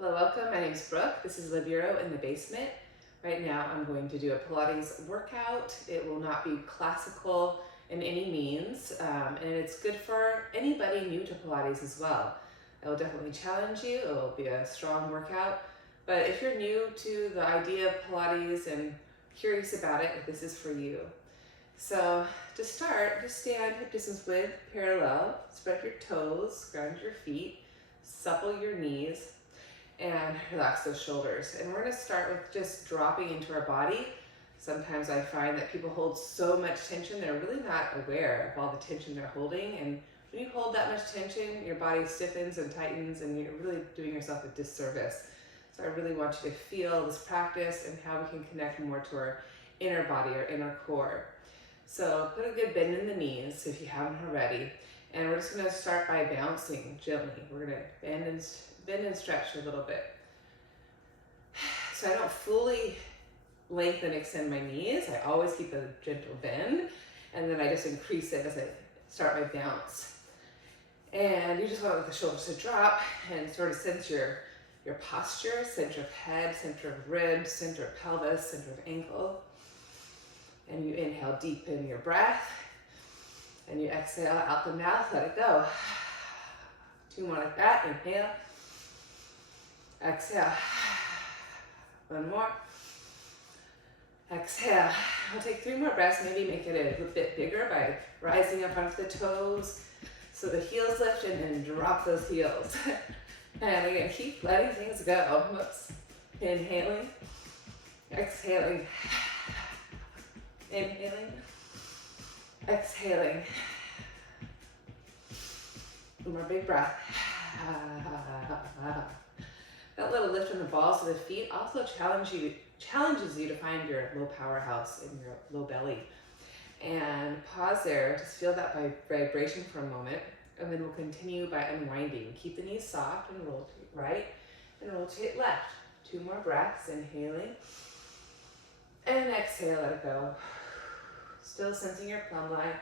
Hello, welcome. My name is Brooke. This is Libero in the basement. Right now I'm going to do a Pilates workout. It will not be classical in any means, and it's good for anybody new to Pilates as well. It will definitely challenge you. It will be a strong workout. But if you're new to the idea of Pilates and curious about it, this is for you. So to start, just stand hip distance width parallel, spread your toes, ground your feet, supple your knees, and relax those shoulders. And we're gonna start with just dropping into our body. Sometimes I find that people hold so much tension, they're really not aware of all the tension they're holding. And when you hold that much tension, your body stiffens and tightens, and you're really doing yourself a disservice. So I really want you to feel this practice and how we can connect more to our inner body, our inner core. So put a good bend in the knees if you haven't already. And we're just gonna start by bouncing gently. We're gonna bend and stretch a little bit. So I don't fully lengthen, extend my knees. I always keep a gentle bend, and then I just increase it as I start my bounce. And you just want the shoulders to drop and sort of sense your posture, center of head, center of ribs, center of pelvis, center of ankle. And you inhale deep in your breath, and you exhale out the mouth, let it go. 2 more like that, inhale. Exhale. 1 more. Exhale. We'll take 3 more breaths, maybe make it a little bit bigger by rising up onto the toes so the heels lift, and then drop those heels. And again, keep letting things go. Whoops. Inhaling. Exhaling. Inhaling. Exhaling. 1 more big breath. That little lift in the balls of the feet also challenges you to find your low powerhouse in your low belly. And pause there, just feel that vibration for a moment, and then we'll continue by unwinding. Keep the knees soft and rotate right and rotate left. 2 more breaths, inhaling and exhale, let it go. Still sensing your plumb line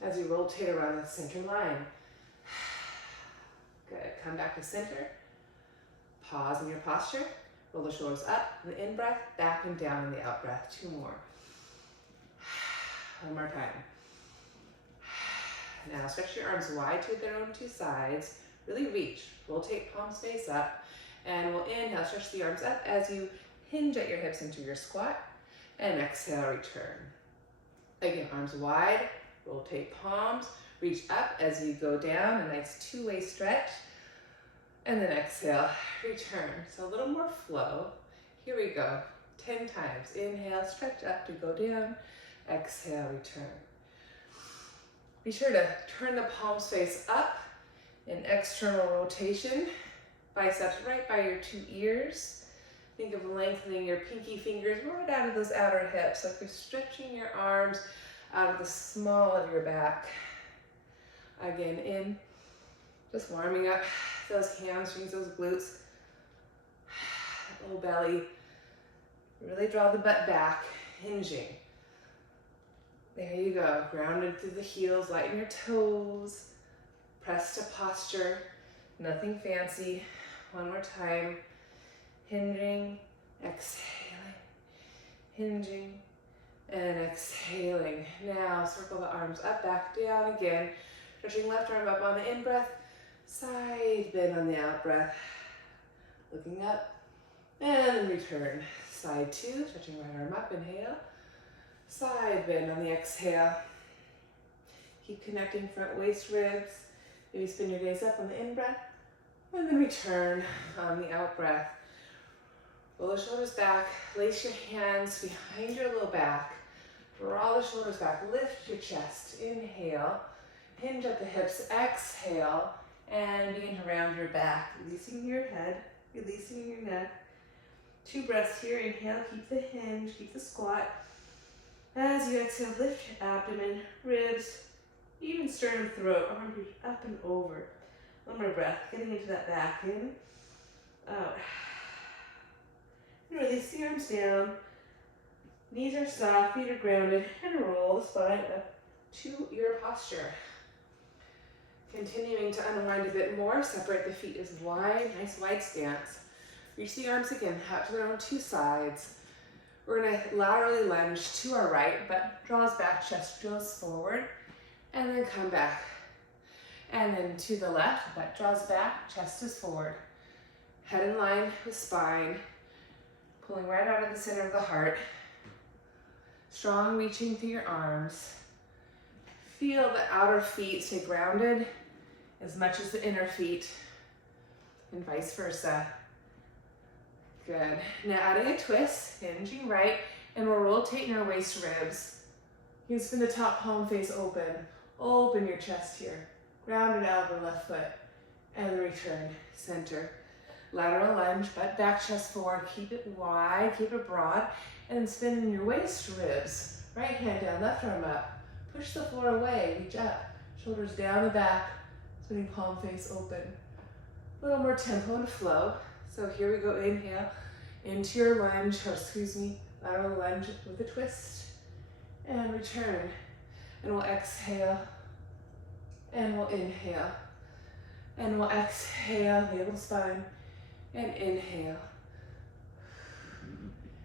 as you rotate around the center line. Good, come back to center. Pause in your posture, roll the shoulders up, the in-breath, back and down in the out-breath. 2 more. 1 more time. Now stretch your arms wide to their own 2 sides. Really reach, rotate palms face up, and we'll inhale, stretch the arms up as you hinge at your hips into your squat, and exhale, return. Again, arms wide, rotate palms, reach up as you go down, a nice 2-way stretch. And then exhale, return. So a little more flow. Here we go. 10 times. Inhale, stretch up to go down. Exhale, return. Be sure to turn the palms face up in external rotation. Biceps right by your 2 ears. Think of lengthening your pinky fingers right out of those outer hips. Like you're stretching your arms out of the small of your back. Again, in. Just warming up those hamstrings, those glutes, low belly. Really draw the butt back, hinging. There you go, grounded through the heels, lighten your toes, press to posture, nothing fancy. 1 more time, hinging, exhaling, hinging, and exhaling. Now circle the arms up, back, down again, stretching left arm up on the in-breath, side bend on the out breath, looking up, and then return. Side 2, stretching right arm up, inhale, side bend on the exhale. Keep connecting front waist ribs, maybe spin your gaze up on the in-breath, and then return on the out breath. Roll the shoulders back, lace your hands behind your low back, draw the shoulders back, lift your chest, inhale, hinge at the hips, exhale, and begin to round your back, releasing your head, releasing your neck. 2 breaths here, inhale, keep the hinge, keep the squat. As you exhale, lift your abdomen, ribs, even sternum, throat, arms reach up and over. 1 more breath, getting into that back, in, out. And release the arms down, knees are soft, feet are grounded, and roll the spine up to your posture. Continuing to unwind a bit more, separate the feet as wide, nice wide stance. Reach the arms again, out to their own two sides. We're gonna laterally lunge to our right, butt draws back, chest draws forward, and then come back. And then to the left, butt draws back, chest is forward. Head in line with spine, pulling right out of the center of the heart. Strong reaching through your arms. Feel the outer feet stay grounded as much as the inner feet, and vice versa. Good. Now adding a twist, hinging right, and we're rotating our waist ribs. You can spin the top palm face open. Open your chest here. Grounded elbow, left foot, and return, center. Lateral lunge, butt back, chest forward. Keep it wide, keep it broad, and then spin in your waist ribs. Right hand down, left arm up. Push the floor away, reach up. Shoulders down the back, spinning palm face open. A little more tempo and flow. So here we go, inhale into your lunge, or excuse me, lateral lunge with a twist, and return. And we'll exhale, and we'll inhale, and we'll exhale, navel spine, and inhale.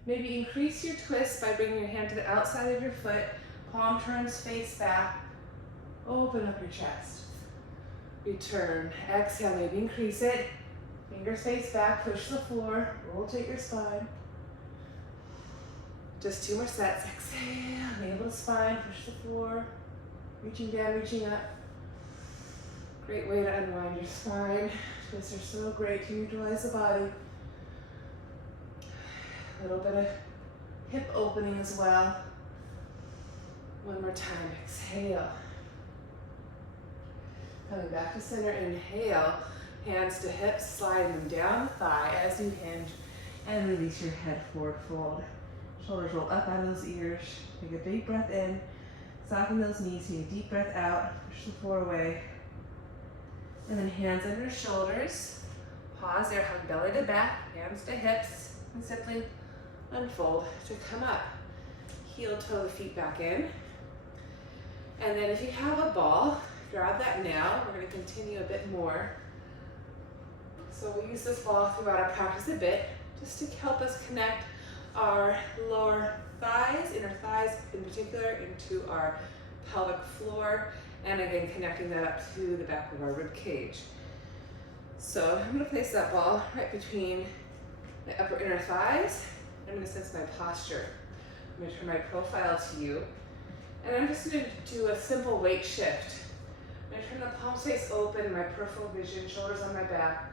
Maybe increase your twist by bringing your hand to the outside of your foot, palm turns face back, open up your chest. Return, exhale, maybe increase it. Fingers face back, push the floor, rotate your spine. Just 2 more sets. Exhale, navel to spine, push the floor. Reaching down, reaching up. Great way to unwind your spine. Twists are so great to utilize the body. A little bit of hip opening as well. One more time, exhale. Coming back to center, inhale. Hands to hips, slide them down the thigh as you hinge and release your head forward fold. Shoulders roll up out of those ears. Take a big breath in, soften those knees, take a deep breath out, push the floor away. And then hands under shoulders. Pause there, hug belly to back, hands to hips, and simply unfold to come up. Heel toe the feet back in. And then if you have a ball, grab that now. We're going to continue a bit more. So we'll use this ball throughout our practice a bit, just to help us connect our lower thighs, inner thighs in particular, into our pelvic floor, and again connecting that up to the back of our rib cage. So I'm going to place that ball right between my upper inner thighs. I'm going to sense my posture. I'm going to turn my profile to you, and I'm just going to do a simple weight shift. I'm going to turn the palm face open, my peripheral vision, shoulders on my back.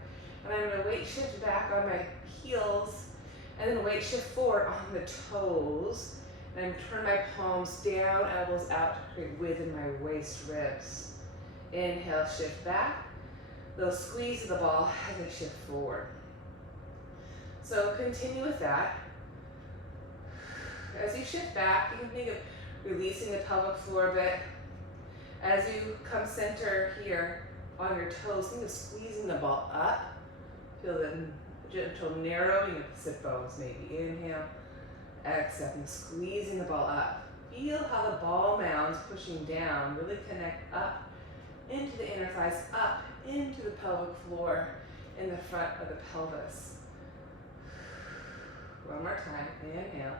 And I'm going to weight shift back on my heels, and then weight shift forward on the toes. And I'm turn my palms down, elbows out to create width in my waist ribs. Inhale, shift back. Little squeeze of the ball as I shift forward. So continue with that. As you shift back, you can think of releasing the pelvic floor a bit. As you come center here on your toes, think of squeezing the ball up. Feel the gentle narrowing of the sit bones, maybe. Inhale, exhale, and squeezing the ball up. Feel how the ball mounds pushing down really connect up into the inner thighs, up into the pelvic floor in the front of the pelvis. One more time. Inhale,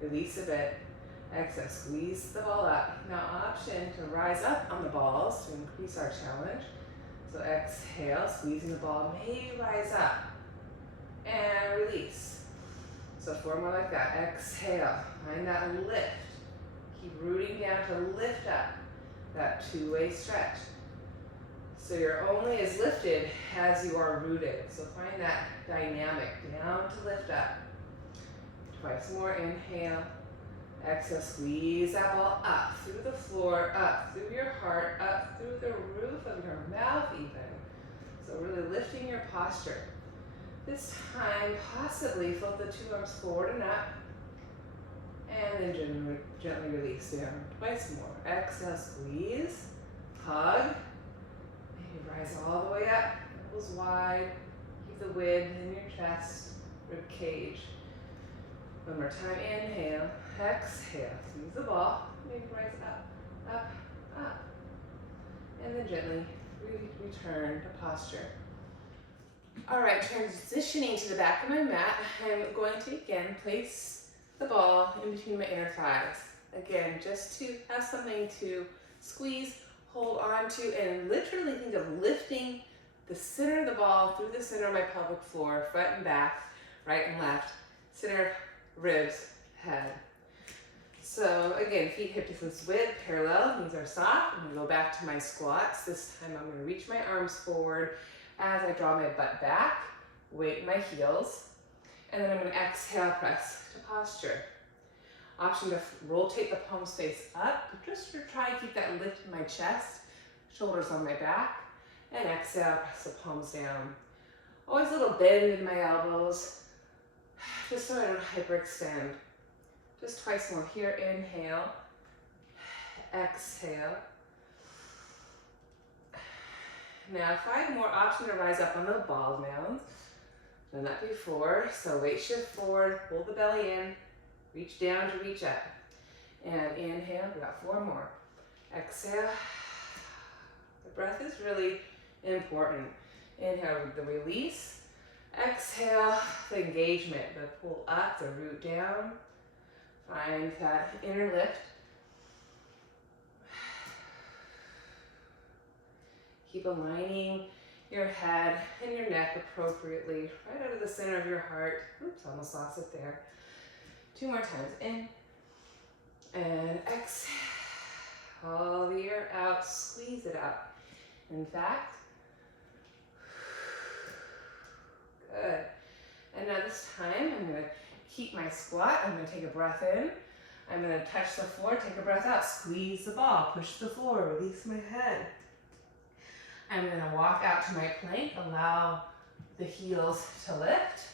release a bit. Exhale, squeeze the ball up. Now option to rise up on the balls to increase our challenge. So exhale, squeezing the ball, maybe rise up, and release. So 4 more like that. Exhale, find that lift. Keep rooting down to lift up, that 2-way stretch. So you're only as lifted as you are rooted. So find that dynamic, down to lift up. Twice more, inhale. Exhale, squeeze that ball up through the floor, up through your heart, up through the roof of your mouth even. So really lifting your posture. This time, possibly flip the 2 arms forward and up, and then gently release down. Twice more. Exhale, squeeze, hug, maybe rise all the way up, elbows wide, keep the width in your chest, rib cage. One more time, inhale, exhale, squeeze the ball, maybe rise up, up, up. And then gently return to posture. All right, transitioning to the back of my mat, I'm going to again place the ball in between my inner thighs. Again, just to have something to squeeze, hold on to, and literally think of lifting the center of the ball through the center of my pelvic floor, front and back, right and left, center, ribs, head. So again, feet hip distance width, parallel, knees are soft. I'm gonna go back to my squats. This time I'm gonna reach my arms forward as I draw my butt back, weight my heels, and then I'm gonna exhale, press to posture. Option to rotate the palms face up, just to try and keep that lift in my chest, shoulders on my back, and exhale, press the palms down. Always a little bend in my elbows, just so I don't hyperextend. Just twice more here, inhale, exhale. Now 5 more, option to rise up on the ball mounds. Done that before, so weight shift forward, hold the belly in, reach down to reach up. And inhale, we got 4 more. Exhale. The breath is really important. Inhale, the release. Exhale, the engagement, the pull up, the root down. Find that inner lift. Keep aligning your head and your neck appropriately, right out of the center of your heart. Oops, almost lost it there. 2 more times, in and exhale. All the air out, squeeze it out. In fact, good. And now this time, I'm gonna keep my squat. I'm gonna take a breath in. I'm gonna touch the floor, take a breath out, squeeze the ball, push the floor, release my head. I'm gonna walk out to my plank, allow the heels to lift,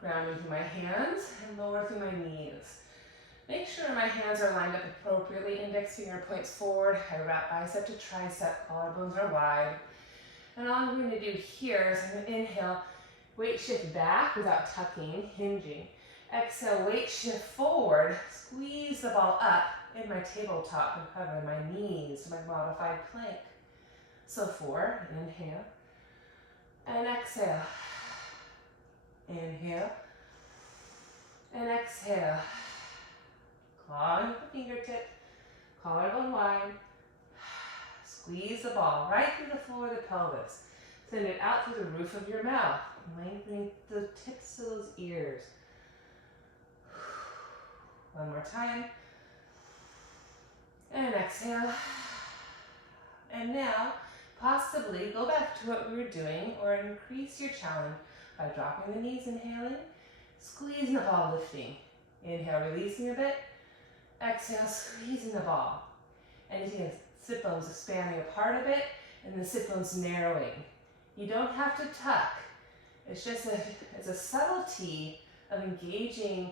grounding through my hands and lower through my knees. Make sure my hands are lined up appropriately, index finger points forward. I wrap bicep to tricep, collarbones are wide. And all I'm gonna do here is I'm gonna inhale, weight shift back without tucking, hinging. Exhale, weight shift forward, squeeze the ball up in my tabletop and cover my knees, my modified plank. So 4, inhale, and exhale. Inhale, and exhale. Claw into the fingertip, collarbone wide. Squeeze the ball right through the floor of the pelvis. Send it out through the roof of your mouth, lengthening the tips of those ears. 1 more time. And exhale. And now, possibly go back to what we were doing or increase your challenge by dropping the knees, inhaling, squeezing the ball, lifting. Inhale, releasing a bit. Exhale, squeezing the ball. And you see the sit bones expanding apart a bit and the sit bones narrowing. You don't have to tuck. It's just it's a subtlety of engaging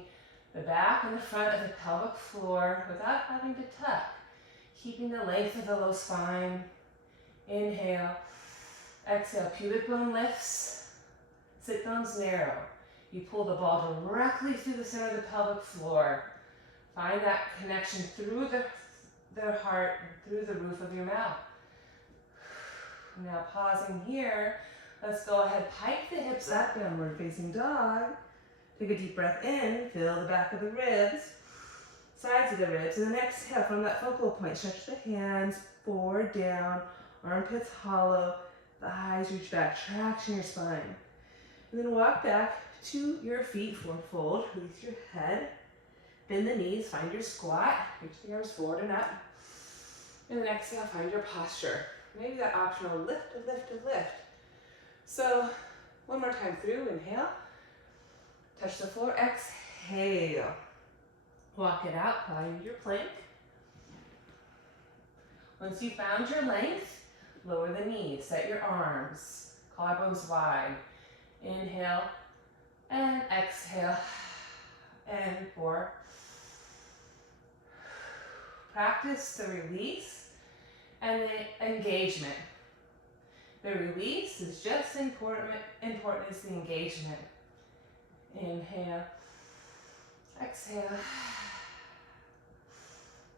the back and the front of the pelvic floor without having to tuck. Keeping the length of the low spine. Inhale. Exhale, pubic bone lifts. Sit bones narrow. You pull the ball directly through the center of the pelvic floor. Find that connection through the heart, through the roof of your mouth. Now pausing here, let's go ahead, pipe the hips up, downward facing dog. Take a deep breath in, fill the back of the ribs, sides of the ribs, and then exhale from that focal point. Stretch the hands, forward, down, armpits hollow, thighs reach back, traction your spine. And then walk back to your feet, forward fold, release your head, bend the knees, find your squat, reach the arms forward and up. And then exhale, find your posture. Maybe that optional lift. So 1 more time through, inhale, touch the floor, exhale. Walk it out, find your plank. Once you found your length, lower the knees, set your arms, collarbones wide. Inhale and exhale. And 4. Practice the release and the engagement. The release is just important as the engagement. Inhale, exhale.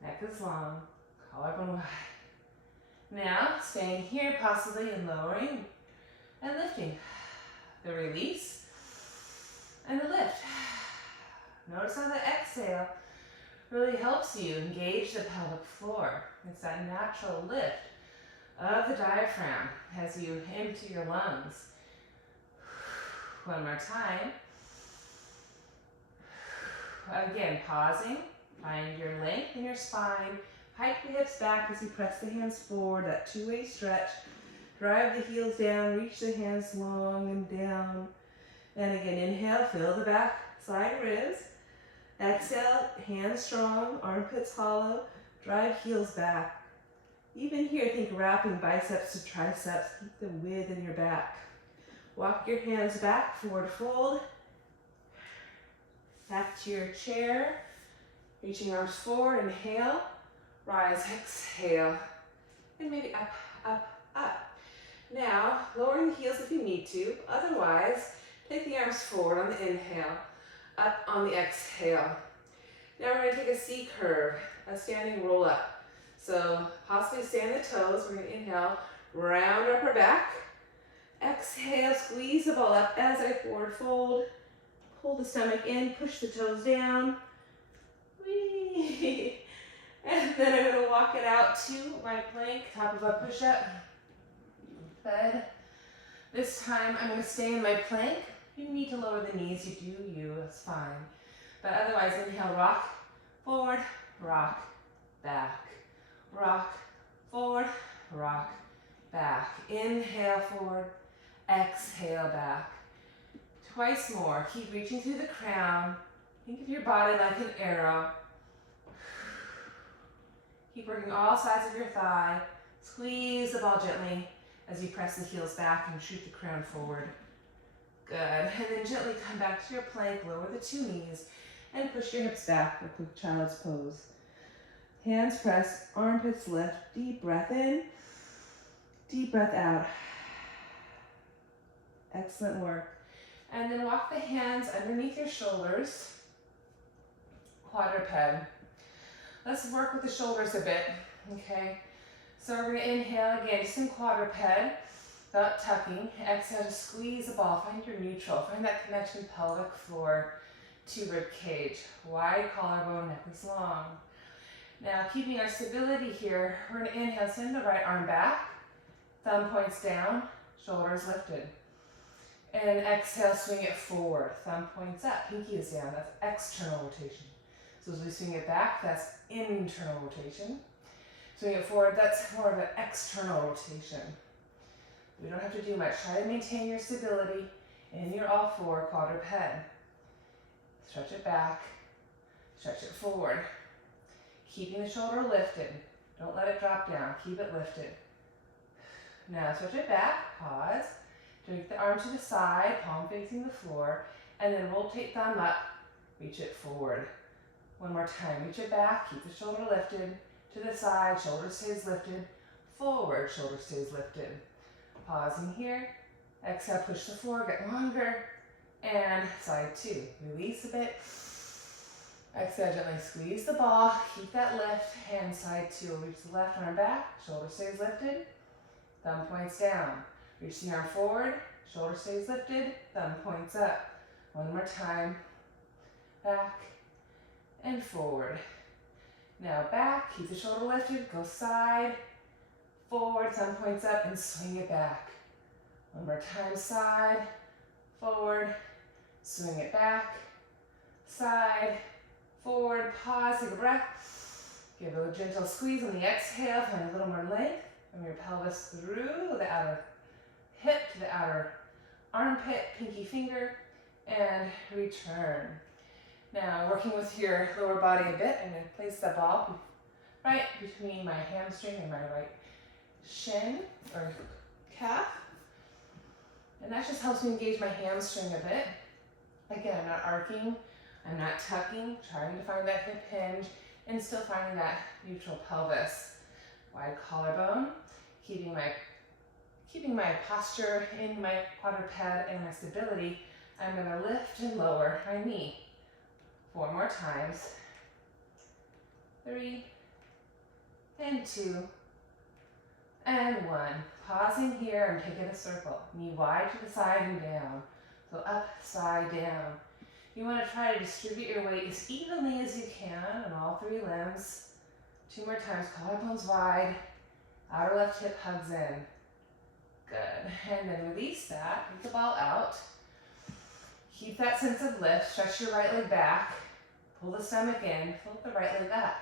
Neck is long, collarbone wide. Now, staying here possibly and lowering and lifting. The release and the lift. Notice how the exhale really helps you engage the pelvic floor. It's that natural lift of the diaphragm as you empty your lungs. One more time. Again, pausing. Find your length in your spine. Hike the hips back as you press the hands forward, that two-way stretch. Drive the heels down, reach the hands long and down. And again, inhale, fill the back side ribs. Exhale, hands strong, armpits hollow, drive heels back. Even here, think wrapping biceps to triceps, keep the width in your back. Walk your hands back, forward fold. Back to your chair, reaching arms forward, inhale, rise, exhale, and maybe up, up, up. Now, lowering the heels if you need to, otherwise, take the arms forward on the inhale, up on the exhale. Now we're going to take a C curve, a standing roll up. So possibly stand the toes. We're going to inhale, round upper back. Exhale, squeeze the ball up as I forward fold. Pull the stomach in, push the toes down. Whee! And then I'm going to walk it out to my plank, top of a push-up. Good. This time I'm going to stay in my plank. If you need to lower the knees, you do you, that's fine. But otherwise, inhale, rock, forward, rock, back. Rock, forward, rock, back. Inhale, forward, exhale, back. Twice more. Keep reaching through the crown. Think of your body like an arrow. Keep working all sides of your thigh. Squeeze the ball gently as you press the heels back and shoot the crown forward. Good. And then gently come back to your plank, lower the two knees, and push your hips back for quick child's pose. Hands press, armpits lift, deep breath in, deep breath out. Excellent work. And then walk the hands underneath your shoulders, quadruped. Let's work with the shoulders a bit, okay? So we're gonna inhale again, just in quadruped, without tucking. Exhale, just squeeze the ball, find your neutral, find that connection pelvic floor to rib cage. Wide collarbone, neck is long. Now, keeping our stability here, we're gonna inhale, send the right arm back, thumb points down, shoulders lifted. And exhale, swing it forward, thumb points up, pinky is down, that's external rotation. So as we swing it back, that's internal rotation. Swing it forward, that's more of an external rotation. We don't have to do much. Try to maintain your stability in your all four quadruped. Stretch it back, stretch it forward. Keeping the shoulder lifted. Don't let it drop down, keep it lifted. Now stretch it back, pause. Take the arm to the side, palm facing the floor, and then rotate thumb up, reach it forward. One more time, reach it back, keep the shoulder lifted, to the side, shoulder stays lifted, forward, shoulder stays lifted. Pausing here, exhale, push the floor, get longer, and side two. Release a bit. Exhale, gently squeeze the ball, keep that lift, hand side two. Reach the left arm back, shoulder stays lifted, thumb points down. Reach the arm forward, shoulder stays lifted, thumb points up. One more time, back and forward. Now back, keep the shoulder lifted, go side, forward, thumb points up, and swing it back. One more time, side, forward, swing it back, side, forward, pause, take a breath. Give a gentle squeeze on the exhale, find a little more length from your pelvis through the outer hip to the outer armpit, pinky finger, and return. Now, working with your lower body a bit, I'm going to place the ball right between my hamstring and my right shin or calf. And that just helps me engage my hamstring a bit. Again, I'm not arcing, I'm not tucking, trying to find that hip hinge and still finding that neutral pelvis. Wide collarbone, keeping my posture in my quadruped and my stability. I'm going to lift and lower my knee. 4 more times. 3 and 2 And 1. Pausing here and taking a circle. Knee wide to the side and down. So up, side, down. You want to try to distribute your weight as evenly as you can on all 3 limbs. 2 more times. Collarbones wide. Outer left hip hugs in. Good. And then release that. Take the ball out. Keep that sense of lift. Stretch your right leg back. Pull the stomach in. Flip the right leg up.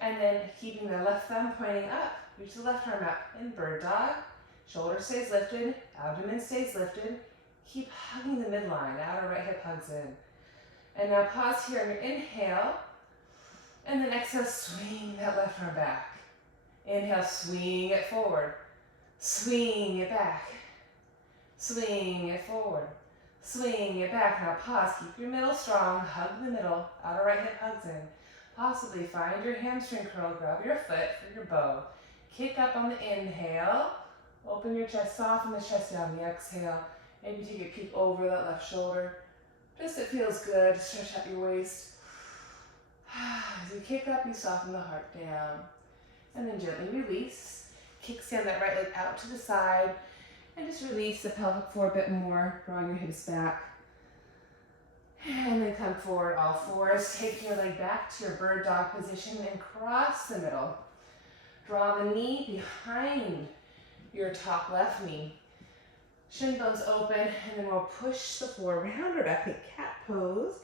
And then keeping the left thumb pointing up. Reach the left arm up in bird dog. Shoulder stays lifted. Abdomen stays lifted. Keep hugging the midline. Outer right hip hugs in. And now pause here on your inhale. And then exhale, swing that left arm back. Inhale, swing it forward. Swing it back. Swing it forward. Swing it back. Now pause. Keep your middle strong. Hug the middle. Outer right hip hugs in. Possibly find your hamstring curl. Grab your foot for your bow. Kick up on the inhale. Open your chest. Soften the chest down. The exhale. Maybe take a peek over that left shoulder. Just it feels good. Stretch out your waist. As you kick up, you soften the heart down. And then gently release. Kickstand that right leg out to the side. And just release the pelvic floor a bit more, drawing your hips back. And then come forward, all fours. Take your leg back to your bird dog position and cross the middle. Draw the knee behind your top left knee. Shin bones open, and then we'll push the floor around our back, make cat pose.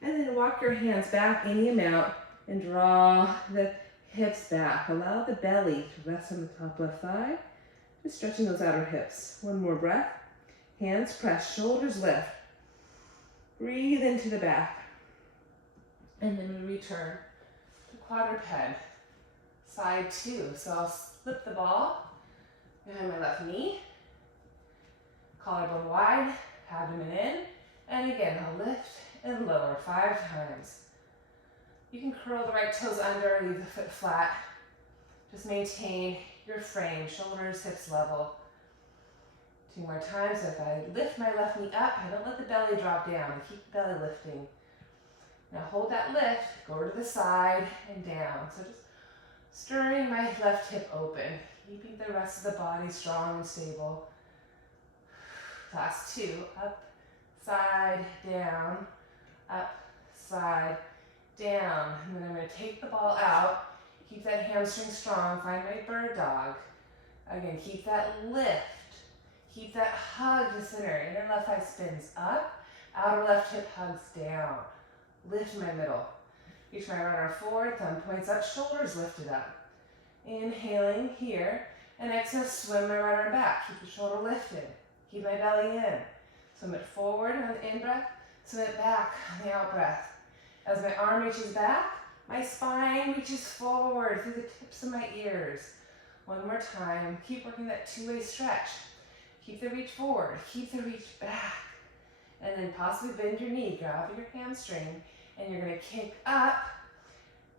And then walk your hands back any amount and draw the hips back. Allow the belly to rest on the top left thigh. Just stretching those outer hips. 1 more breath. Hands press, shoulders lift. Breathe into the back. And then we return to quadruped. Side 2. So I'll slip the ball behind my left knee. Collarbone wide, abdomen in. And again, I'll lift and lower 5 times. You can curl the right toes under, leave the foot flat. Just maintain your frame, shoulders, hips level. 2 more times. So if I lift my left knee up, I don't let the belly drop down. I keep the belly lifting. Now hold that lift, go over to the side and down. So just stirring my left hip open, keeping the rest of the body strong and stable. Last 2, up, side, down, up, side, down. And then I'm going to take the ball out. Keep that hamstring strong. Find my bird dog. Again, keep that lift. Keep that hug to center. Inner left thigh spins up. Outer left hip hugs down. Lift my middle. Reach my right arm forward. Thumb points up. Shoulders lifted up. Inhaling here. And exhale, swim my right arm back. Keep the shoulder lifted. Keep my belly in. Swim it forward on the in-breath. Swim it back on the out-breath. As my arm reaches back, my spine reaches forward through the tips of my ears. 1 more time. Keep working that 2-way stretch. Keep the reach forward. Keep the reach back. And then possibly bend your knee. Grab your hamstring. And you're going to kick up.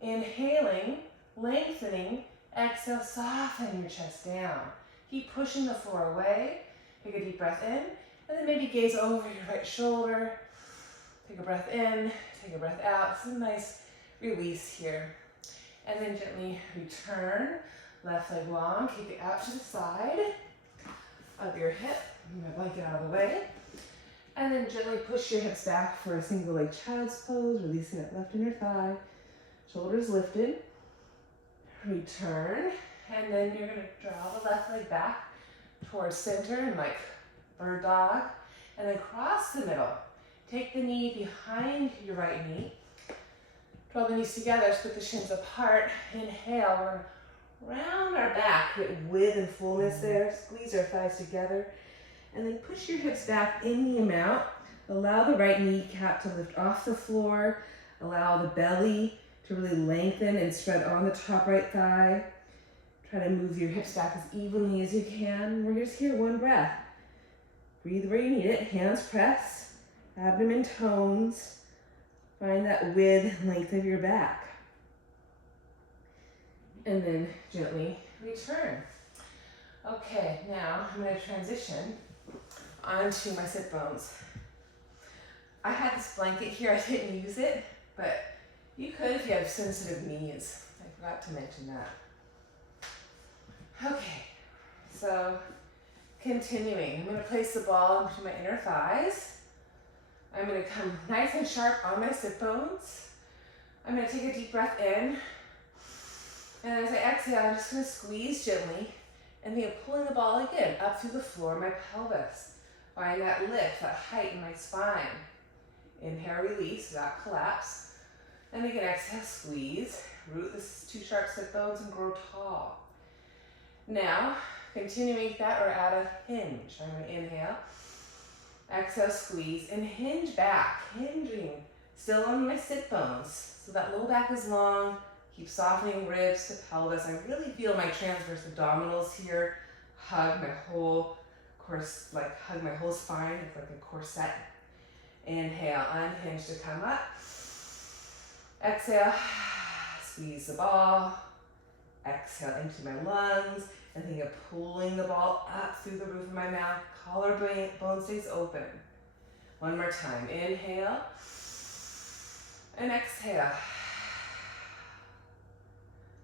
Inhaling, lengthening. Exhale, soften your chest down. Keep pushing the floor away. Take a deep breath in. And then maybe gaze over your right shoulder. Take a breath in. Take a breath out. It's a nice release here. And then gently return. Left leg long. Kick it out to the side of your hip. Move my blanket out of the way. And then gently push your hips back for a single leg child's pose. Releasing that left inner thigh. Shoulders lifted. Return. And then you're going to draw the left leg back towards center and like bird dog. And then cross the middle. Take the knee behind your right knee. Draw the knees together, split the shins apart. Inhale, we're going to round our back, get width and fullness there. Squeeze our thighs together. And then push your hips back any amount. Allow the right kneecap to lift off the floor. Allow the belly to really lengthen and spread on the top right thigh. Try to move your hips back as evenly as you can. We're just here, 1 breath. Breathe where you need it. Hands press. Abdomen tones. Find that width and length of your back. And then gently return. Okay, now I'm going to transition onto my sit bones. I had this blanket here, I didn't use it, but you could if you have sensitive knees. I forgot to mention that. Okay, So continuing, I'm going to place the ball into my inner thighs. I'm going to come nice and sharp on my sit bones. I'm going to take a deep breath in. And as I exhale, I'm just going to squeeze gently and then pulling the ball again up through the floor of my pelvis. Find that lift, that height in my spine. Inhale, release without collapse. And again, exhale, squeeze. Root the two sharp sit bones and grow tall. Now, continuing that, or add a hinge. I'm going to inhale, exhale, squeeze, and hinge back. Hinging, still on my sit bones. So that low back is long. Keep softening ribs to pelvis. I really feel my transverse abdominals here. Hug my whole hug my whole spine. It's like a corset. Inhale, unhinge to come up. Exhale, squeeze the ball. Exhale into my lungs. And think of pulling the ball up through the roof of my mouth. Collarbone stays open. One more time. Inhale. And exhale.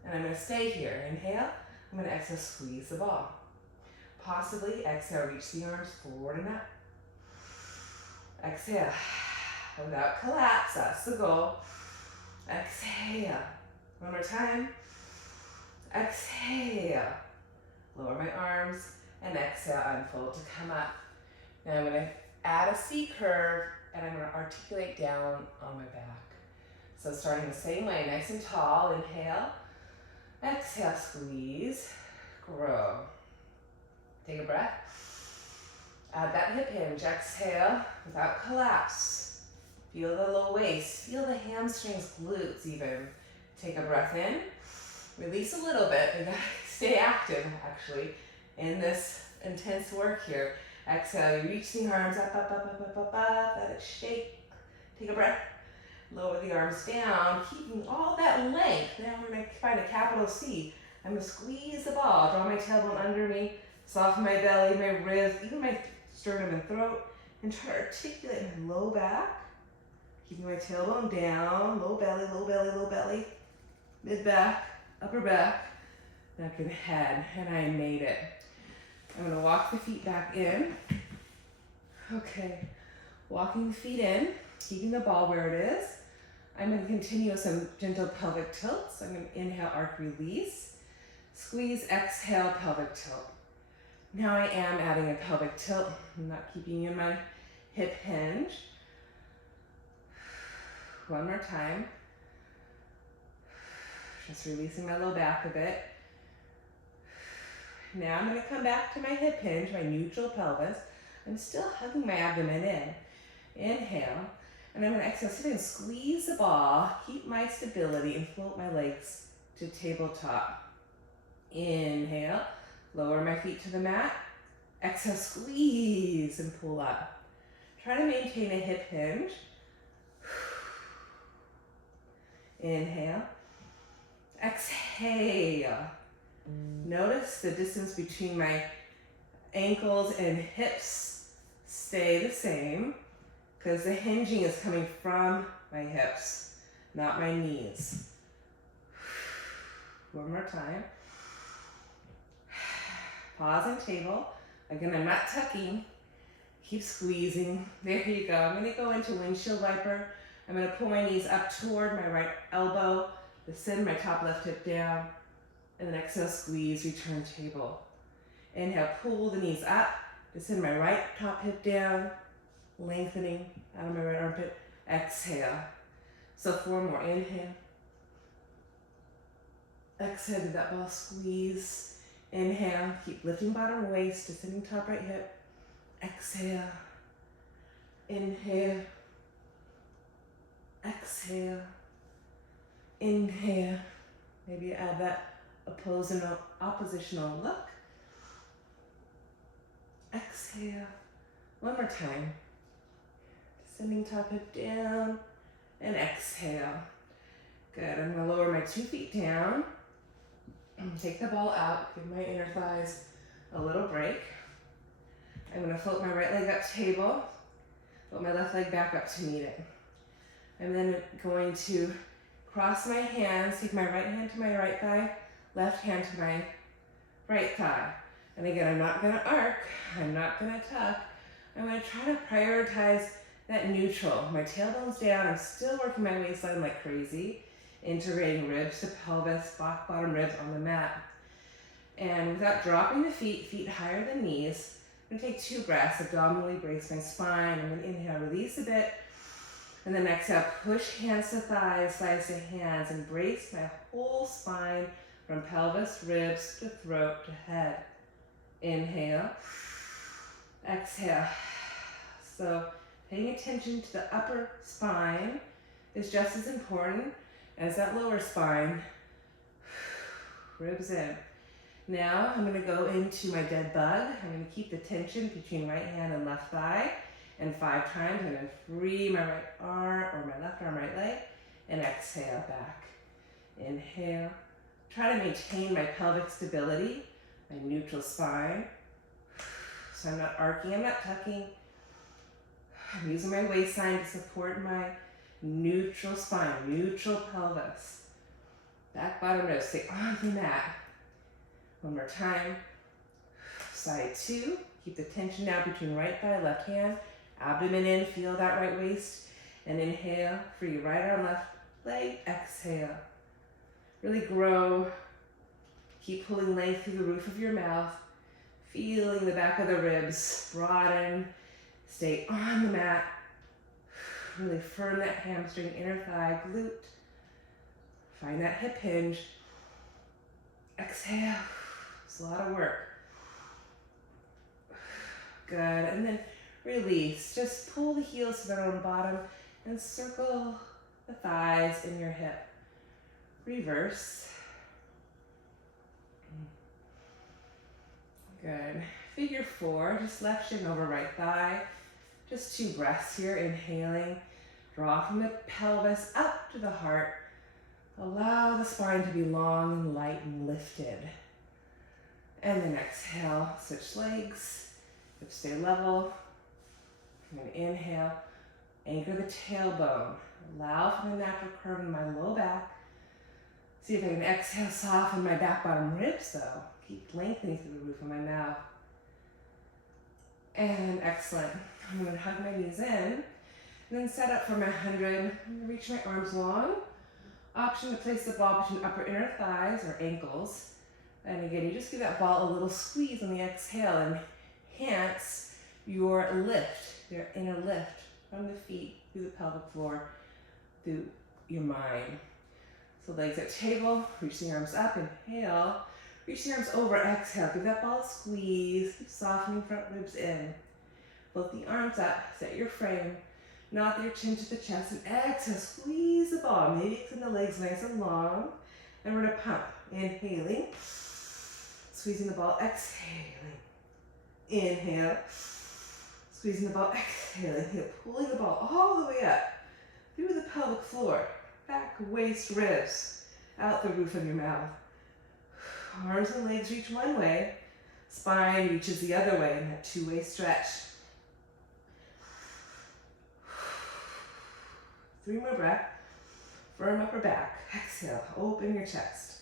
And I'm going to stay here. Inhale. I'm going to exhale, squeeze the ball. Possibly exhale, reach the arms forward and up. Exhale. Without collapse, that's the goal. Exhale. One more time. Exhale. Lower my arms and exhale, unfold to come up. Now I'm going to add a C curve and I'm going to articulate down on my back. So starting the same way, nice and tall. Inhale. Exhale, squeeze, grow. Take a breath. Add that hip hinge. Exhale without collapse. Feel the low waist. Feel the hamstrings, glutes even. Take a breath in. Release a little bit. We gotta stay active, actually, in this intense work here. Exhale, you reach the arms up, up, up, up, up, up, up. Let it shake. Take a breath. Lower the arms down, keeping all that length. Now I'm going to find a capital C. I'm going to squeeze the ball, draw my tailbone under me, soften my belly, my ribs, even my sternum and throat, and try to articulate my low back. Keeping my tailbone down, low belly, low belly, low belly, mid back, upper back, neck and head, and I made it. I'm going to walk the feet back in. Okay, walking the feet in, keeping the ball where it is. I'm going to continue with some gentle pelvic tilts. I'm going to inhale, arc, release. Squeeze, exhale, pelvic tilt. Now I am adding a pelvic tilt. I'm not keeping in my hip hinge. One more time. Just releasing my low back a bit. Now I'm going to come back to my hip hinge, my neutral pelvis. I'm still hugging my abdomen in. Inhale. And I'm going to exhale, sit and squeeze the ball, keep my stability, and float my legs to tabletop. Inhale, lower my feet to the mat. Exhale, squeeze and pull up. Try to maintain a hip hinge. Inhale. Exhale. Notice the distance between my ankles and hips stay the same, because the hinging is coming from my hips, not my knees. One more time. Pause and table. Again, I'm not tucking. Keep squeezing. There you go. I'm going to go into windshield wiper. I'm going to pull my knees up toward my right elbow, send my top left hip down, and then exhale, squeeze, return table. Inhale, pull the knees up, send my right top hip down, lengthening out of my right armpit. Exhale. So 4 more. Inhale. Exhale, do that ball squeeze. Inhale, keep lifting bottom waist, descending top right hip. Exhale. Inhale. Exhale. Inhale. Maybe add that oppositional look. Exhale. One more time. Descending top hip down and exhale. Good. I'm going to lower my 2 feet down. Take the ball out. Give my inner thighs a little break. I'm going to float my right leg up table. Float my left leg back up to meet it. I'm then going to cross my hands. Take my right hand to my right thigh. Left hand to my right thigh. And again, I'm not gonna arc, I'm not gonna tuck. I'm gonna try to prioritize that neutral. My tailbone's down, I'm still working my waistline like crazy, integrating ribs to pelvis, back bottom ribs on the mat. And without dropping the feet higher than knees, I'm gonna take 2 breaths, abdominally brace my spine. I'm gonna inhale, release a bit, and then exhale, push hands to thighs, thighs to hands, and brace my whole spine from pelvis, ribs, to throat, to head. Inhale, exhale. So paying attention to the upper spine is just as important as that lower spine. Ribs in. Now I'm gonna go into my dead bug. I'm gonna keep the tension between right hand and left thigh. And 5 times, I'm gonna free my right arm, or my left arm, right leg, and exhale back. Inhale. Try to maintain my pelvic stability, my neutral spine. So I'm not arcing, I'm not tucking. I'm using my waistline to support my neutral spine, neutral pelvis. Back bottom ribs, stay on the mat. One more time. Side 2, keep the tension now between right thigh, left hand. Abdomen in, feel that right waist. And inhale, free right arm, left leg, exhale. Really grow. Keep pulling length through the roof of your mouth. Feeling the back of the ribs broaden. Stay on the mat. Really firm that hamstring, inner thigh, glute. Find that hip hinge. Exhale. It's a lot of work. Good. And then release. Just pull the heels to their own bottom and circle the thighs in your hip. Reverse. Good. Figure 4, just left shin over right thigh. Just 2 breaths here, inhaling. Draw from the pelvis up to the heart. Allow the spine to be long and light and lifted. And then exhale, switch legs. Hips stay level. I'm going to inhale, anchor the tailbone. Allow for the natural curve in my low back. See if I can exhale, soften my back bottom ribs though. Keep lengthening through the roof of my mouth. And excellent. I'm going to hug my knees in, and then set up for my 100. I'm going to reach my arms long. Option to place the ball between upper inner thighs or ankles. And again, you just give that ball a little squeeze on the exhale and enhance your lift, your inner lift from the feet through the pelvic floor, through your mind. So legs at table, reach the arms up, inhale. Reach the arms over, exhale. Give that ball a squeeze, keep softening front ribs in. Float the arms up, set your frame. Knot your chin to the chest and exhale, squeeze the ball. Maybe extend the legs nice and long. And we're gonna pump. Inhaling, squeezing the ball, exhaling. Inhale, squeezing the ball, exhaling. Pulling the ball all the way up through the pelvic floor. Back, waist, ribs, out the roof of your mouth. Arms and legs reach one way. Spine reaches the other way in that 2-way stretch. 3 more breaths. Firm upper back. Exhale, open your chest.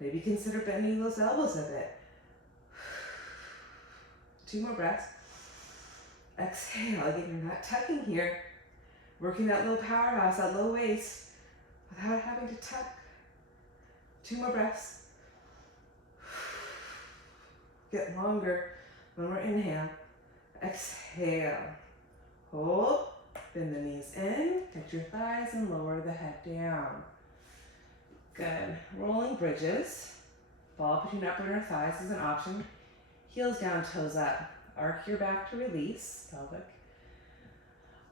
Maybe consider bending those elbows a bit. 2 more breaths. Exhale, again, you're not tucking here. Working that low powerhouse, that low waist, without having to tuck. 2 more breaths. Get longer. 1 more inhale. Exhale. Hold. Bend the knees in. Touch your thighs and lower the head down. Good. Rolling bridges. Ball between upper and inner thighs is an option. Heels down, toes up. Arc your back to release. Pelvic.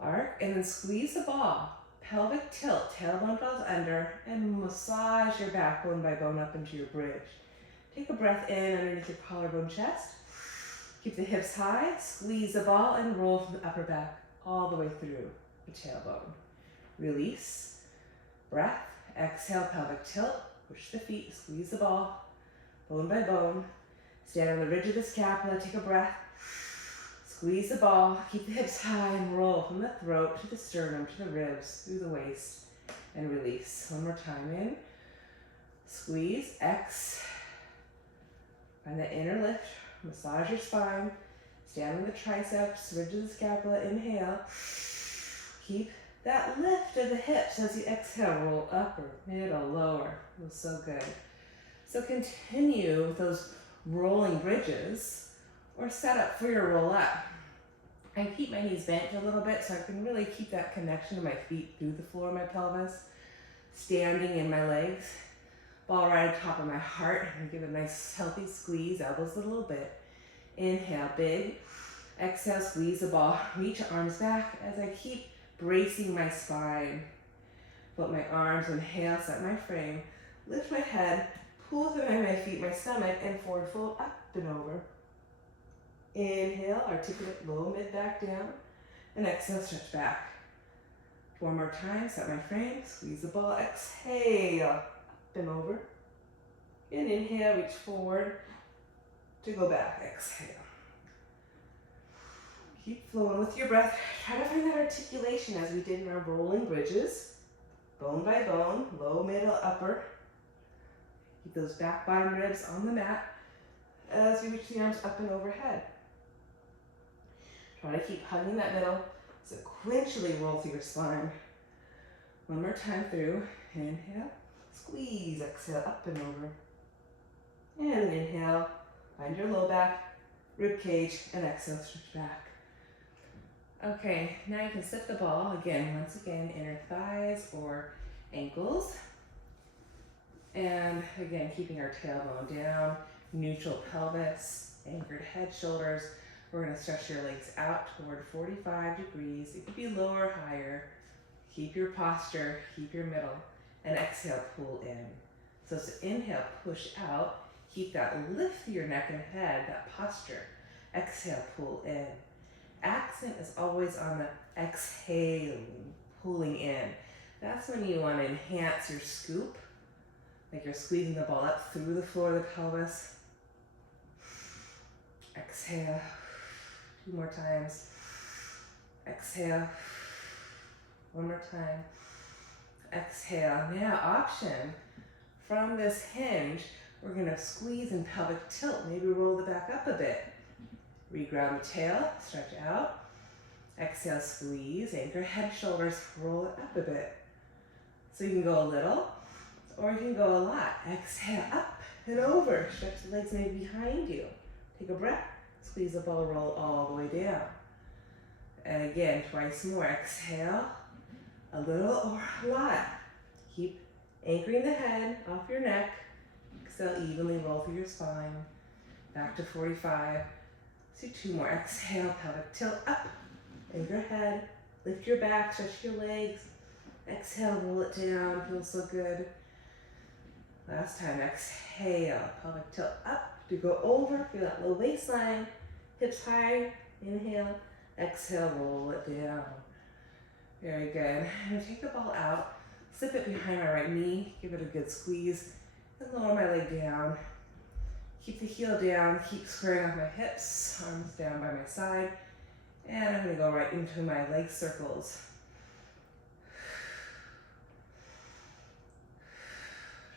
Arc and then squeeze the ball. Pelvic tilt. Tailbone draws under and massage your back bone by bone up into your bridge. Take a breath in underneath your collarbone chest. Keep the hips high, squeeze the ball, and roll from the upper back all the way through the tailbone. Release, breath, exhale, pelvic tilt, push the feet, squeeze the ball, bone by bone. Stand on the ridge of the scapula, take a breath, squeeze the ball, keep the hips high, and roll from the throat to the sternum, to the ribs, through the waist, and release. 1 more time in, squeeze, X. Find that inner lift Massage your spine. Stand on the triceps, ridge of the scapula. Inhale. Keep that lift of the hips as you exhale. Roll upper, middle, lower. Feels so good. So continue with those rolling bridges or set up for your roll up. I keep my knees bent a little bit so I can really keep that connection to my feet through the floor of my pelvis. Standing in my legs. Ball right on top of my heart. And give it a nice healthy squeeze. Elbows a little bit. Inhale, big. Exhale, squeeze the ball. Reach arms back as I keep bracing my spine. Put my arms, inhale, set my frame. Lift my head. Pull through my feet, my stomach, and forward fold up and over. Inhale, articulate low, mid, back down. And exhale, stretch back. One more time, set my frame, squeeze the ball, exhale, up and over. And inhale, reach forward to go back, exhale. Keep flowing with your breath. Try to find that articulation as we did in our rolling bridges. Bone by bone, low, middle, upper. Keep those back bottom ribs on the mat as we reach the arms up and overhead. Try to keep hugging that middle. Sequentially roll through your spine. One more time through. Inhale, squeeze, exhale, up and over. And inhale, find your low back, rib cage, and exhale, stretch back. Okay, now you can sit the ball again, once again, inner thighs or ankles. And again, keeping our tailbone down, neutral pelvis, anchored head, shoulders. We're going to stretch your legs out toward 45 degrees. It could be lower or higher. Keep your posture, keep your middle, and exhale, pull in. So as to inhale, push out. Keep that lift through your neck and head, that posture. Exhale, pull in. Accent is always on the exhaling, pulling in. That's when you want to enhance your scoop, like you're squeezing the ball up through the floor of the pelvis. Exhale. 2 more times. Exhale. 1 more time. Exhale. Now option. From this hinge, we're going to squeeze and pelvic tilt. Maybe roll the back up a bit. Reground the tail. Stretch out. Exhale, squeeze. Anchor head, shoulders. Roll it up a bit. So you can go a little or you can go a lot. Exhale, up and over. Stretch the legs maybe behind you. Take a breath. Squeeze the ball, roll all the way down. And again, twice more. Exhale, a little or a lot. Keep anchoring the head off your neck. Exhale, evenly roll through your spine. Back to 45. So 2 more. Exhale, pelvic tilt up. Anchor head. Lift your back, stretch your legs. Exhale, roll it down. Feels so good. Last time, exhale, pelvic tilt up. To go over, feel that low waistline, hips high, inhale, exhale, roll it down. Very good. I'm going to take the ball out, slip it behind my right knee, give it a good squeeze, and lower my leg down. Keep the heel down, keep squaring off my hips, arms down by my side, and I'm going to go right into my leg circles.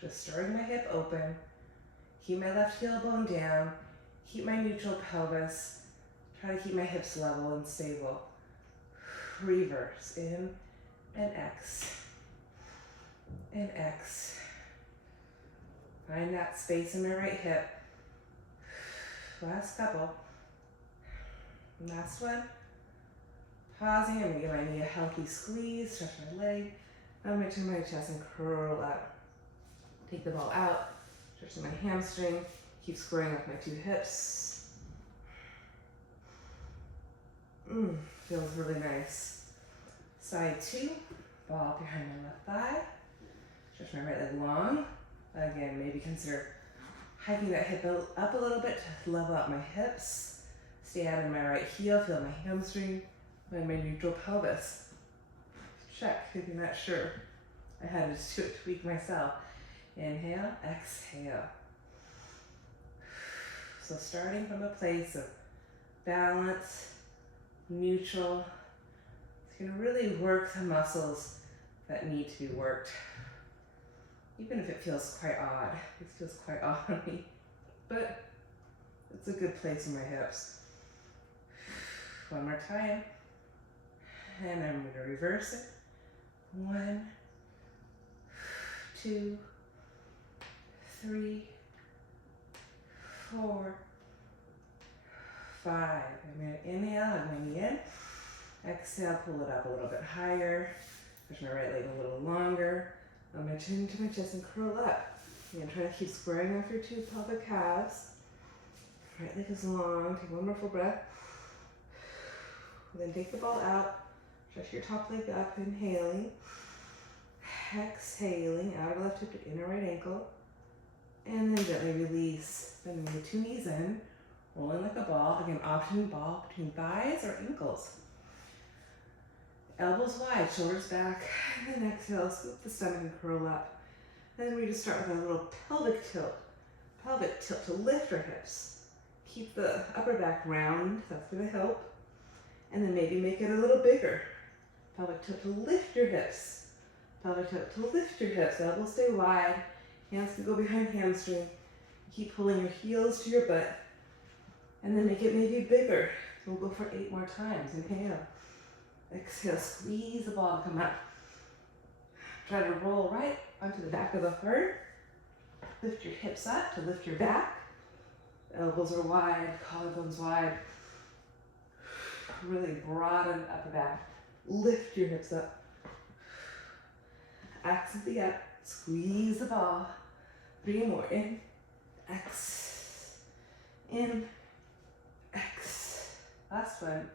Just stirring my hip open. Keep my left heel bone down. Keep my neutral pelvis. Try to keep my hips level and stable. Reverse. In and X. And X. Find that space in my right hip. Last couple. Last one. Pausing. I'm going to give my knee a healthy squeeze. Stretch my leg. I'm going to turn my chest and curl up. Take the ball out. Stretching my hamstring, keep squaring off my 2 hips. Feels really nice. Side 2, ball behind my left thigh. Stretch my right leg long. Again, maybe consider hiking that hip up a little bit to level out my hips. Stay out in my right heel, feel my hamstring, and my neutral pelvis. Check if you're not sure. I had to tweak myself. Inhale, exhale. So starting from a place of balance, neutral, it's going to really work the muscles that need to be worked. Even if it feels quite odd. It feels quite odd on me. But It's a good place in my hips. One more time. And I'm going to reverse it. 1, 2, 3, 4, 5. I'm going to inhale, hug my knee in. Exhale, pull it up a little bit higher. Push my right leg a little longer. I'm going to chin to my chest and curl up. I'm going to try to keep squaring off your 2 pelvic calves. Right leg is long. Take one more full breath. Then take the ball out. Stretch your top leg up, inhaling. Exhaling, outer left hip to inner right ankle. And then gently release. Bending the 2 knees in. Rolling like a ball. Again, option ball between thighs or ankles. Elbows wide, shoulders back. And then exhale, scoop the stomach and curl up. And then we just start with a little pelvic tilt. Pelvic tilt to lift our hips. Keep the upper back round, that's gonna help. And then maybe make it a little bigger. Pelvic tilt to lift your hips. Pelvic tilt to lift your hips. Elbows stay wide. Hands can go behind hamstring. Keep pulling your heels to your butt. And then make it maybe bigger. So we'll go for 8 more times. Inhale. Exhale, squeeze the ball to come up. Try to roll right onto the back of the heart. Lift your hips up to lift your back. Elbows are wide, collarbones wide. Really broaden upper back. Lift your hips up. Accent the up. Squeeze the ball. 3 more. In. X. In. X. Last one.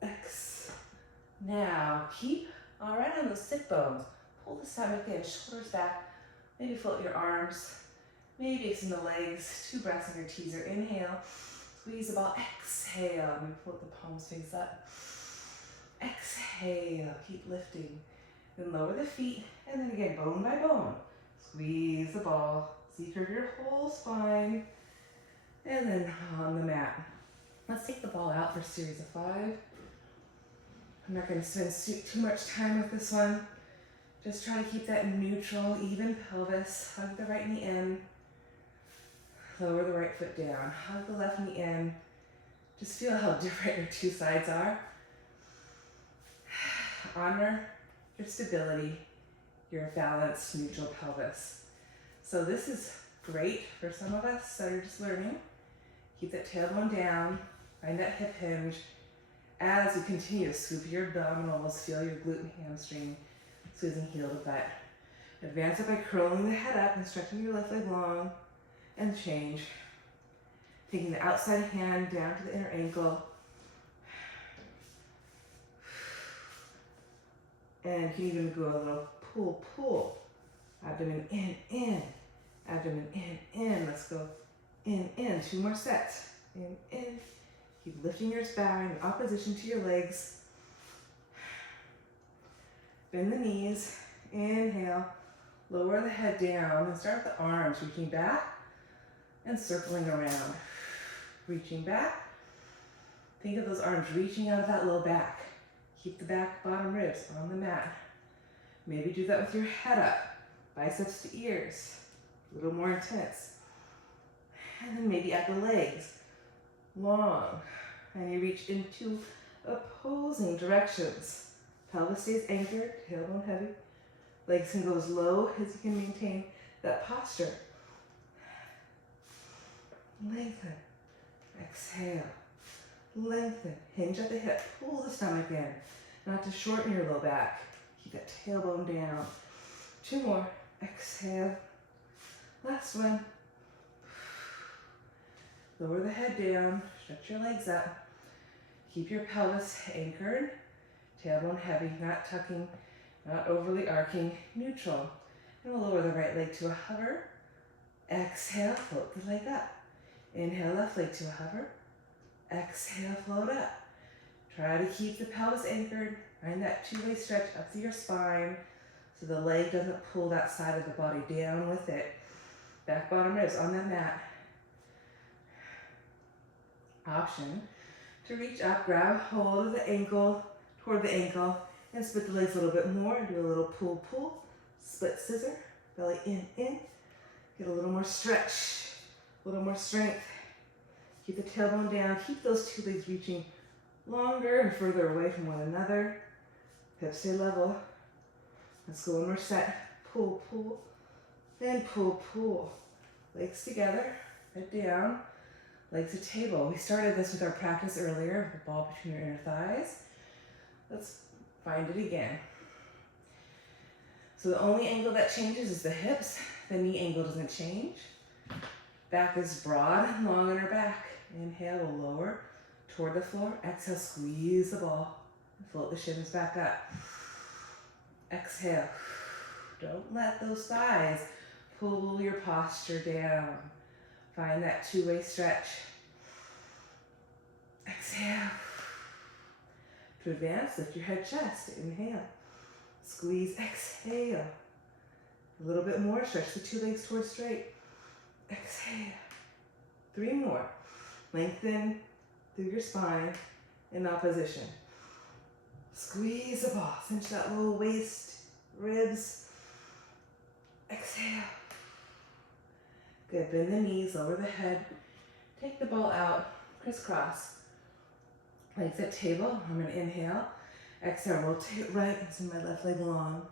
X. Now keep all right on those sit bones. Pull the stomach in, shoulders back. Maybe float your arms. Maybe extend the legs. 2 breaths in your teaser. Inhale. Squeeze the ball. Exhale. Maybe float the palms face up. Exhale. Keep lifting. Then lower the feet. And then again, bone by bone. Squeeze the ball. Secure your whole spine. And then on the mat. Let's take the ball out for a series of 5. I'm not going to spend too much time with this one. Just try to keep that neutral, even pelvis. Hug the right knee in. Lower the right foot down. Hug the left knee in. Just feel how different your 2 sides are. Honor your stability, your balanced, neutral pelvis. So this is great for some of us that are just learning. Keep that tailbone down. Find that hip hinge. As you continue to scoop your abdominals, feel your glute and hamstring, squeezing heel to butt. Advance it by curling the head up and stretching your left leg long, and change. Taking the outside hand down to the inner ankle. And you can even go a little pull, pull. Abdomen in, abdomen in. Let's go in. 2 more sets. In. Keep lifting your spine in opposition to your legs. Bend the knees. Inhale. Lower the head down and start with the arms reaching back and circling around. Reaching back. Think of those arms reaching out of that low back. Keep the back bottom ribs on the mat. Maybe do that with your head up. Biceps to ears. A little more intense. And then maybe at the legs. Long. And you reach into opposing directions. Pelvis stays anchored, tailbone heavy. Legs can go as low as you can maintain that posture. Lengthen. Exhale. Lengthen. Hinge at the hip. Pull the stomach in. Not to shorten your low back. Keep that tailbone down. 2 more. Exhale. Last one. Lower the head down. Stretch your legs up. Keep your pelvis anchored. Tailbone heavy, not tucking, not overly arcing. Neutral. And we'll lower the right leg to a hover. Exhale, float the leg up. Inhale, left leg to a hover. Exhale, float up. Try to keep the pelvis anchored. Find that 2-way stretch up through your spine so the leg doesn't pull that side of the body down with it. Back bottom ribs on that mat. Option to reach up, grab hold of the ankle, toward the ankle, and split the legs a little bit more. Do a little pull, pull, split scissor, belly in. Get a little more stretch, a little more strength. Keep the tailbone down. Keep those two legs reaching longer and further away from one another. Hips stay level. Let's go one more set. Pull, pull, and pull, pull. Legs together, head down, legs to table. We started this with our practice earlier, the ball between your inner thighs. Let's find it again. So the only angle that changes is the hips. The knee angle doesn't change. Back is broad and long on our back. Inhale, we'll lower toward the floor. Exhale, squeeze the ball. Float the shins back up. Exhale. Don't let those thighs pull your posture down. Find that two-way stretch. Exhale. To advance, lift your head, chest. Inhale. Squeeze, exhale. A little bit more, stretch the two legs towards straight. Exhale. 3 more. Lengthen through your spine in opposition. Squeeze the ball, cinch that little waist, ribs. Exhale. Good, bend the knees, lower the head. Take the ball out, crisscross. Legs at table, I'm gonna inhale. Exhale, rotate right and send my left leg long.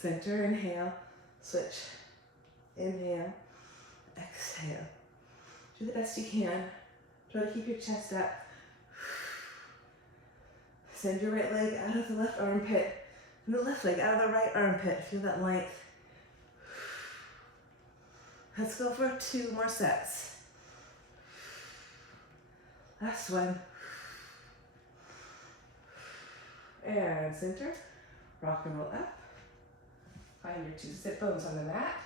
Center, inhale, switch. Inhale, exhale. Do the best you can. Try to keep your chest up. Send your right leg out of the left armpit and the left leg out of the right armpit. Feel that length. Let's go for 2 more sets. Last one. And center. Rock and roll up. Find your 2 sit bones on the mat.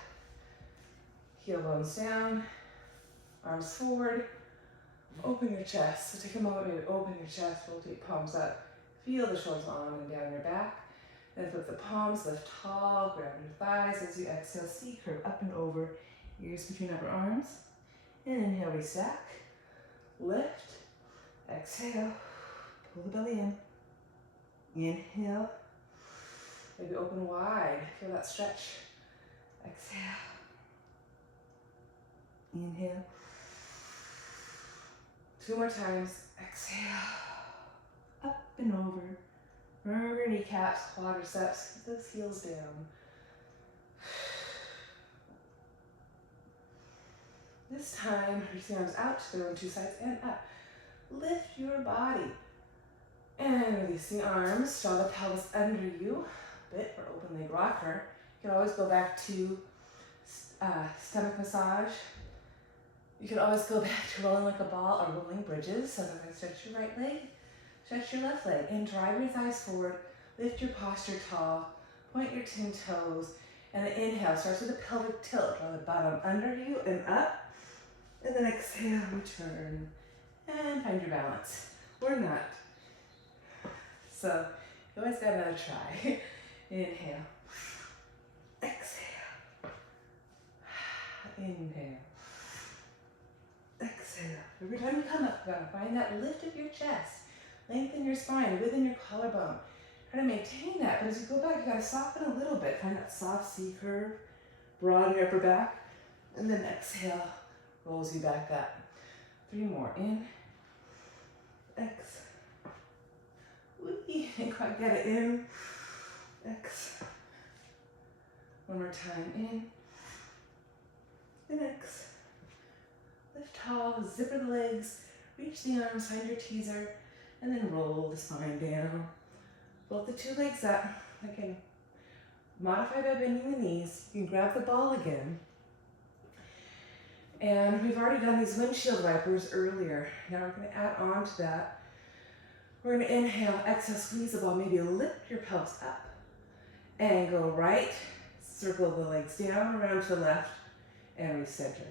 Heel bones down. Arms forward. Open your chest. So take a moment to open your chest. Rotate palms up. Feel the shoulders on and down your back. Then flip the palms, lift tall, grab your thighs as you exhale. C curve up and over. Ears between upper arms. And inhale, restack. Lift. Exhale. Pull the belly in. Inhale. Maybe open wide. Feel that stretch. Exhale. Inhale. 2 more times. Exhale. Up and over. Remember your kneecaps, quadriceps. Keep those heels down. This time, reach the arms out to their own 2 sides and up. Lift your body. And release the arms. Draw the pelvis under you. A bit for open leg rocker. You can always go back to stomach massage. You can always go back to rolling like a ball or rolling bridges. So then stretch your right leg, stretch your left leg, and drive your thighs forward. Lift your posture tall. Point your 10 toes. And then inhale. Starts with a pelvic tilt. Draw the bottom under you and up. And then exhale, return. And find your balance. Or not. So you always got another try. Inhale. Exhale. Inhale. Exhale. Every time you come up, you gotta find that lift of your chest. Lengthen your spine within your collarbone. Try to maintain that, but as you go back, you gotta soften a little bit. Find that soft C curve. Broaden your upper back. And then exhale. Rolls you back up. 3 more. In. X. Didn't quite get it in. X. 1 more time. In. And X. Lift tall. Zipper the legs. Reach the arms. Find your teaser. And then roll the spine down. Float the 2 legs up. Again. Modify by bending the knees. You can grab the ball again. And we've already done these windshield wipers earlier. Now we're going to add on to that. We're going to inhale, exhale, squeeze the ball. Maybe lift your pelvis up. And go right. Circle the legs down, around to the left. And recenter.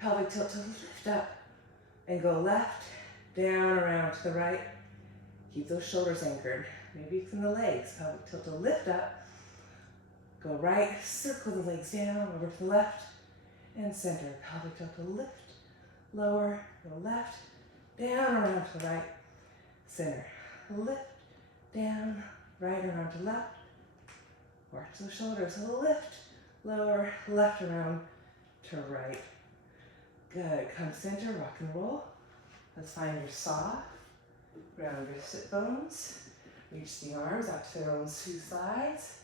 Pelvic tilt to lift up. And go left, down, around to the right. Keep those shoulders anchored. Maybe it's in the legs. Pelvic tilt to lift up. Go right, circle the legs down, over to the left. And center. Pelvic tilt to lift, lower, go left, down, around to the right, center. Lift, down, right, around to left. Arch those shoulders. Lift, lower, left, around to right. Good. Come center, rock and roll. Let's find your saw. Ground your sit bones. Reach the arms out to their own two sides.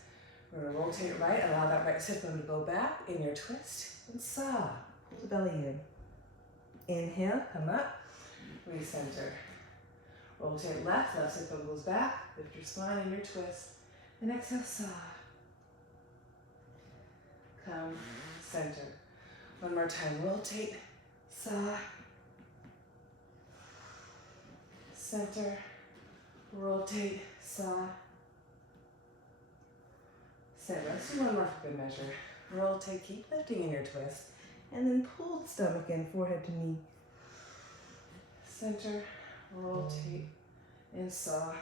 We're going to rotate right. Allow that right sit bone to go back in your twist. And saw. Pull the belly in. Inhale, come up. Recenter. Rotate left. Left sit bone goes back. Lift your spine in your twist. And exhale, saw. Come, center. One more time. Rotate. Saw. Center. Rotate. Saw. Center. Let's do one more for good measure. Rotate. Keep lifting in your twist. And then pull the stomach in, forehead to knee. Center. Rotate. And saw.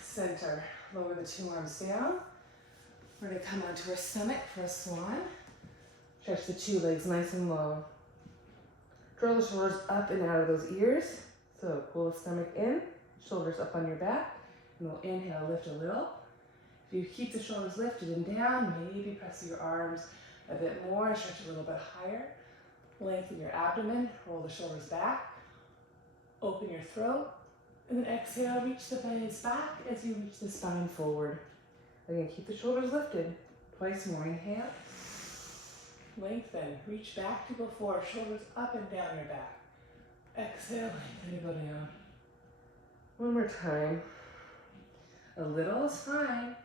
Center. Lower the two arms down. We're going to come onto our stomach for a swan. Stretch the two legs nice and long. Draw the shoulders up and out of those ears. So pull the stomach in, shoulders up on your back. And we'll inhale, lift a little. If you keep the shoulders lifted and down, maybe press your arms a bit more, stretch a little bit higher. Lengthen your abdomen, roll the shoulders back. Open your throat. And then exhale, reach the bellies back as you reach the spine forward. Again, keep the shoulders lifted. Twice more. Inhale. Lengthen. Reach back to before. Shoulders up and down your back. Exhale, lengthen to go down. One more time. A little is fine.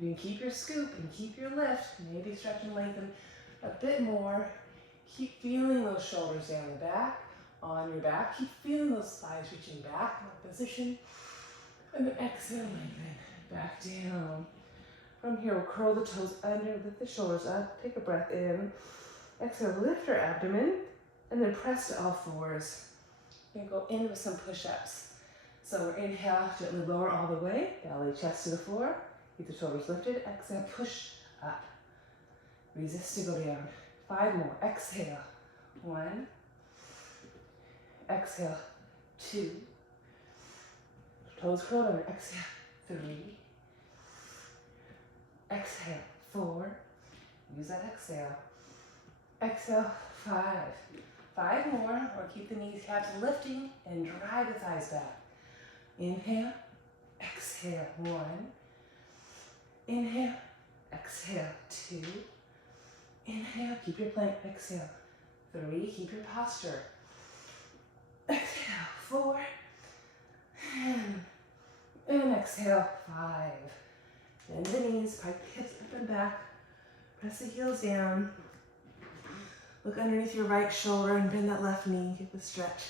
You can keep your scoop and keep your lift. Maybe stretch and lengthen a bit more. Keep feeling those shoulders down the back. On your back, keep feeling those thighs reaching back in position. And then exhale, lengthen, back down. From here, we'll curl the toes under, lift the shoulders up, take a breath in. Exhale, lift your abdomen, and then press to all fours. We're gonna go in with some push-ups. So we're inhale, gently lower all the way, belly, chest to the floor. Keep the shoulders lifted, exhale, push up. Resist to go down. 5 more, exhale, 1. Exhale, 2. Toes curled under, exhale, 3. Exhale, 4. Use that exhale. Exhale, 5. 5 more, or keep the knees, calves lifting and drive the thighs back. Inhale, exhale, 1. Inhale, exhale, 2. Inhale, keep your plank, exhale, 3. Keep your posture. Exhale, 4. And exhale, 5. Bend the knees, pike the hips up and back. Press the heels down. Look underneath your right shoulder and bend that left knee. Get the stretch.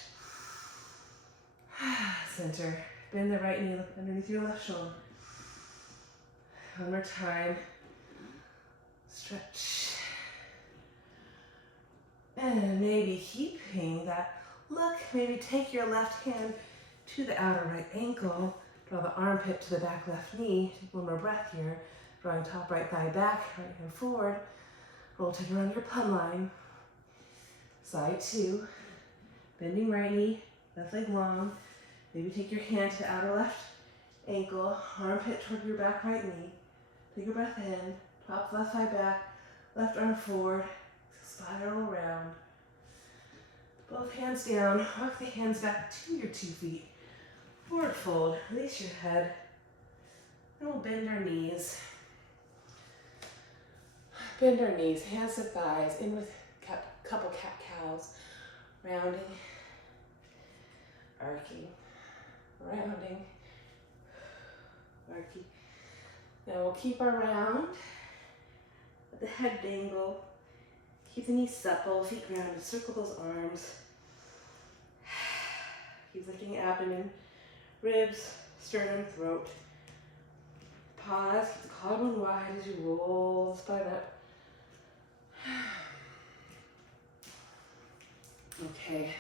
Center. Bend the right knee, look underneath your left shoulder. One more time. Stretch. And maybe keeping that look, maybe take your left hand to the outer right ankle. Draw the armpit to the back left knee. Take one more breath here. Drawing top right thigh back, right hand forward. Rotate around your plumb line. Side 2. Bending right knee, left leg long. Maybe take your hand to the outer left ankle. Armpit toward your back right knee. Take a breath in. Top left thigh back. Left arm forward. Spiral around. Both hands down. Walk the hands back to your 2 feet. Forward fold. Release your head. And we'll bend our knees. Bend our knees. Hands to thighs. In with couple cat-cows. Rounding. Arcing. Rounding. Arcing. Now we'll keep our round. Let the head dangle. Keep the knees supple, feet grounded. Circle those arms. Keep lifting abdomen, ribs, sternum, throat. Pause, keep the collarbone wide as you roll the spine up. Okay.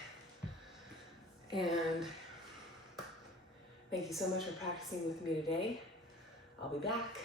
And thank you so much for practicing with me today. I'll be back.